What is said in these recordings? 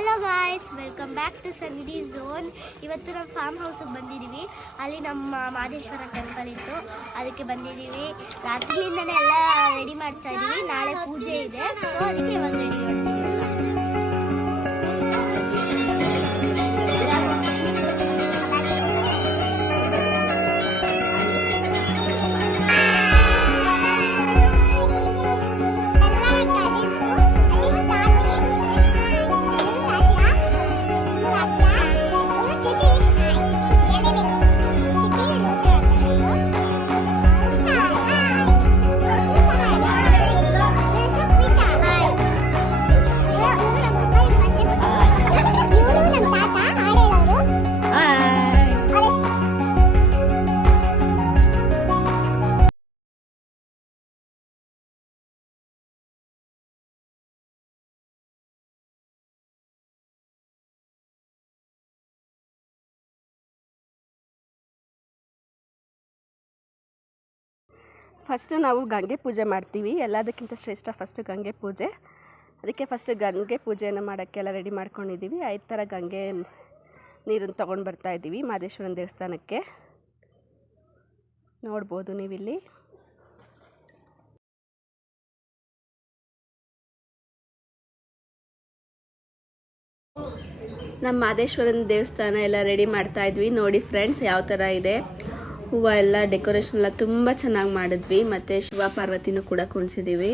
Hello guys, welcome back to Sandhi zone. ಇವತ್ತು ನಮ್ಮ form ಹೌಸಿಗೆ ಬಂದಿದ್ದೀವಿ. ಅಲ್ಲಿ ನಮ್ಮ ಮಾದೇಶ್ವರ ಟೆಂಪಲ್ ಇತ್ತು, ಅದಕ್ಕೆ ಬಂದಿದ್ದೀವಿ. ರಾತ್ರಿಯಿಂದನೇ ಎಲ್ಲ ರೆಡಿ ಮಾಡ್ತಾ ಇದ್ದೀವಿ. ನಾಳೆ ಪೂಜೆ ಇದೆ, ಸೊ ಅದಕ್ಕೆ ಇವಾಗ ರೆಡಿ ಮಾಡ್ತೀವಿ. ಫಸ್ಟು ನಾವು ಗಂಗೆ ಪೂಜೆ ಮಾಡ್ತೀವಿ. ಎಲ್ಲದಕ್ಕಿಂತ ಶ್ರೇಷ್ಠ ಫಸ್ಟು ಗಂಗೆ ಪೂಜೆ. ಅದಕ್ಕೆ ಫಸ್ಟು ಗಂಗೆ ಪೂಜೆಯನ್ನು ಮಾಡೋಕ್ಕೆಲ್ಲ ರೆಡಿ ಮಾಡ್ಕೊಂಡಿದ್ದೀವಿ. 5 ಥರ ಗಂಗೆ ನೀರನ್ನು ತೊಗೊಂಡು ಬರ್ತಾಯಿದ್ದೀವಿ ಮಾದೇಶ್ವರನ ದೇವಸ್ಥಾನಕ್ಕೆ. ನೋಡ್ಬೋದು ನೀವಿಲ್ಲಿ. ನಮ್ಮ ಮಾದೇಶ್ವರನ ದೇವಸ್ಥಾನ ಎಲ್ಲ ರೆಡಿ ಮಾಡ್ತಾಯಿದ್ವಿ. ನೋಡಿ ಫ್ರೆಂಡ್ಸ್, ಯಾವ ಥರ ಇದೆ. ಹೂವು ಎಲ್ಲ ಡೆಕೋರೇಷನ್ ಎಲ್ಲ ತುಂಬ ಚೆನ್ನಾಗಿ ಮಾಡಿದ್ವಿ. ಮತ್ತು ಶಿವ ಪಾರ್ವತಿನೂ ಕೂಡ ಕುಣಿಸಿದ್ದೀವಿ.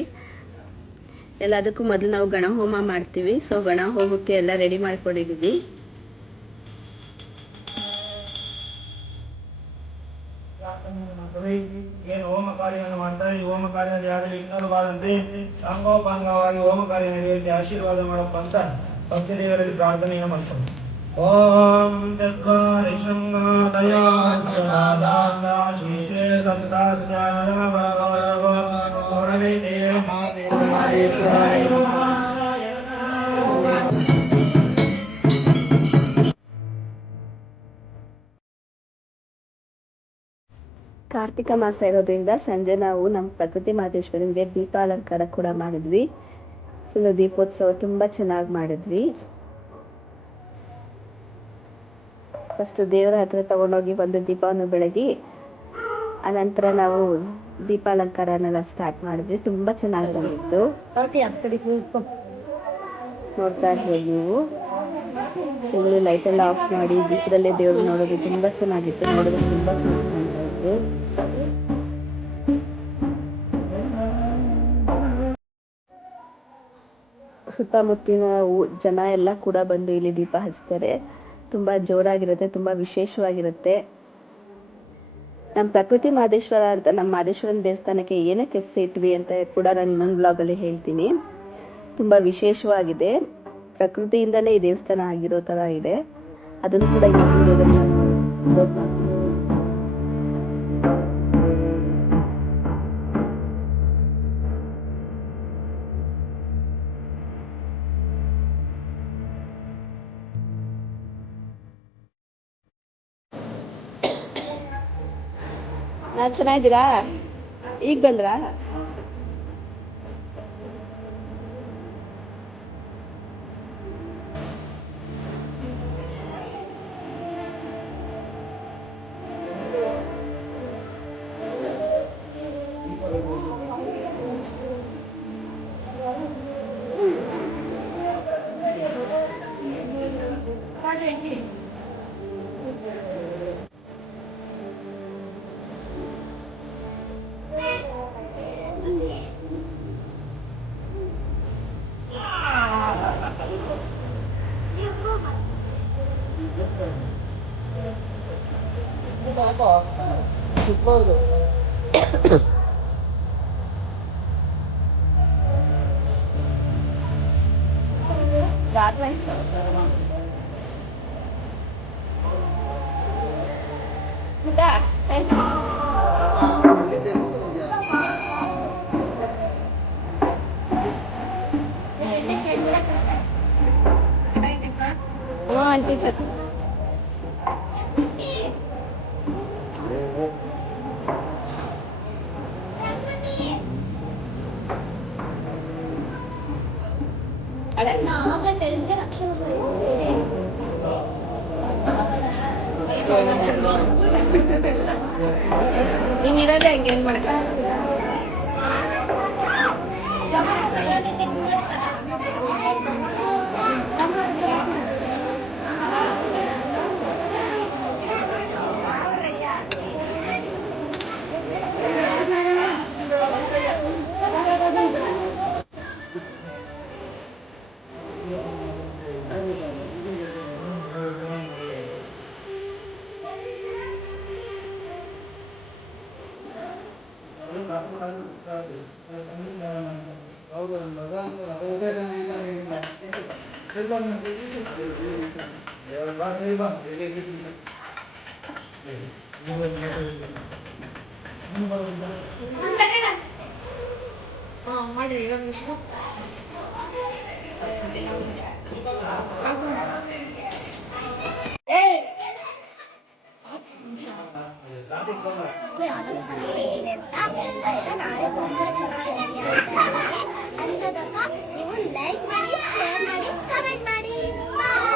ಎಲ್ಲದಕ್ಕೂ ಮೊದಲು ನಾವು ಗಣ ಹೋಮ ಮಾಡ್ತೀವಿ. ಸೊ ಗಣ ಹೋಮಕ್ಕೆ ಎಲ್ಲ ರೆಡಿ ಮಾಡ್ಕೊಂಡಿದ್ದೀವಿ. ಏನು ಹೋಮ ಕಾರ್ಯವನ್ನು ಮಾಡ್ತಾರೆ. ಈ ಹೋಮ ಕಾರ್ಯದಲ್ಲಿ ಯಾವ್ದಾದ್ರು ಇನ್ನೊಂದು ಬಾರಂತೆ ಸಾಂಗೋಪಾಂಗವಾಗಿ ಹೋಮ ಕಾರ್ಯ ನಡೆಯುವಂತೆ ಆಶೀರ್ವಾದ ಮಾಡಪ್ಪ ಅಂತ ಭಕ್ತ ದೇವರಲ್ಲಿ ಪ್ರಾರ್ಥನೆಯನ್ನು ಮಾಡ್ತಾರೆ. ಓಂ ಕಾರ್ತಿಕ ಮಾಸ ಇರೋದ್ರಿಂದ ಸಂಜೆ ನಾವು ನಮ್ಮ ಪ್ರಕೃತಿ ಮಾದೇಶ್ವರನಿಗೆ ದೀಪಾಲಂಕಾರ ಕೂಡ ಮಾಡಿದ್ವಿ. ಫುಲ್ಲು ದೀಪೋತ್ಸವ ತುಂಬ ಚೆನ್ನಾಗಿ ಮಾಡಿದ್ವಿ. ಫಸ್ಟು ದೇವರ ಹತ್ರ ತೊಗೊಂಡೋಗಿ ಒಂದು ದೀಪವನ್ನು ಬೆಳಗಿ ಆನಂತರ ನಾವು ದೀಪಾಲಂಕಾರನೆಲ್ಲ ಸ್ಟಾರ್ಟ್ ಮಾಡಿದ್ವಿ. ತುಂಬ ಚೆನ್ನಾಗಿ ಬಂದಿತ್ತು. ನೋಡ್ತಾ ಇರ್ಬೋದು ನೀವು. ಫುಲ್ಲು ಲೈಟೆಲ್ಲ ಆಫ್ ಮಾಡಿ ದೀಪದಲ್ಲೇ ದೇವರು ನೋಡೋದು ತುಂಬ ಚೆನ್ನಾಗಿತ್ತು. ನೋಡೋದು ತುಂಬ ಚೆನ್ನಾಗಿ ಕಾಣ್ತಾ ಇತ್ತು. ಸುತ್ತಮುತ್ತಿನ ಜನ ಎಲ್ಲ ಕೂಡ ಬಂದು ಇಲ್ಲಿ ದೀಪ ಹಚ್ತಾರೆ. ತುಂಬ ಜೋರಾಗಿರುತ್ತೆ, ತುಂಬ ವಿಶೇಷವಾಗಿರುತ್ತೆ. ನಮ್ಮ ಪ್ರಕೃತಿ ಮಾದೇಶ್ವರ ಅಂತ ನಮ್ಮ ಮಾದೇಶ್ವರನ ದೇವಸ್ಥಾನಕ್ಕೆ ಏನಕ್ಕೆ ಹೆಸರಿಟ್ವಿ ಅಂತ ಕೂಡ ನಾನು ಇನ್ನೊಂದು ಬ್ಲಾಗಲ್ಲಿ ಹೇಳ್ತೀನಿ. ತುಂಬ ವಿಶೇಷವಾಗಿದೆ. ಪ್ರಕೃತಿಯಿಂದಲೇ ಈ ದೇವಸ್ಥಾನ ಆಗಿರೋ ಥರ ಇದೆ. ಅದನ್ನು ಕೂಡ ಚೆನ್ನಾಗಿದ್ದೀರಾ? ಈಗ ಬಂದ್ರಾ? ಟೀಚರ್ ಅದೇ ನೀನಿರೋದೇ ಹಂಗೆ ಏನು ಮಾಡ್ತಾ ಮಾಡಿ ನಾಳೆ ತುಂಬ ಚೆನ್ನಾಗಿ ರೆಡಿ ಆಗ್ತಾರೆ ಅಂತದನ್ನ ನೀವು ಲೈಕ್ ಮಾಡಿ ಶೇರ್ ಮಾಡಿ ಕಮೆಂಟ್ ಮಾಡಿ ಬಾಯ್